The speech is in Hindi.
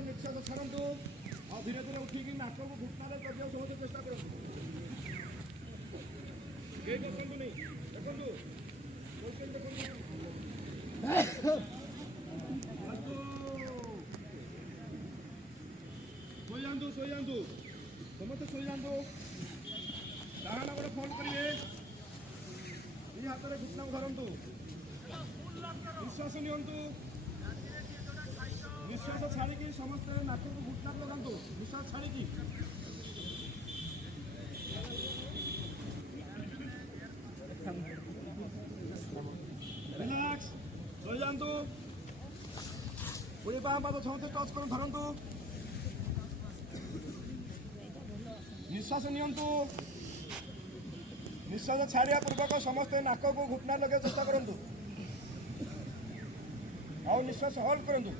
निश्वास छाड़ू और धीरे धीरे उठिकी नाक को घुटना समझ चेष्टा करूँ नहीं देखो शो जातु समस्त शो जातु डाण गोटे फोल्ड करेंगे हाथ में घुटना को धरतु निश्वास नियंतु निश्वास छाड़ी समस्त नाक को घुटना को लगातु निश्वास छाड़ी रिलैक्स शो जातु पूरी बाम पाद समस्त टच कर धरतु निश्वास नियंतु निश्वास छाड़िया पूर्वक समस्त नाक को घुटना लगे चेष्टा करूँ और निश्वास होल्ड करूँ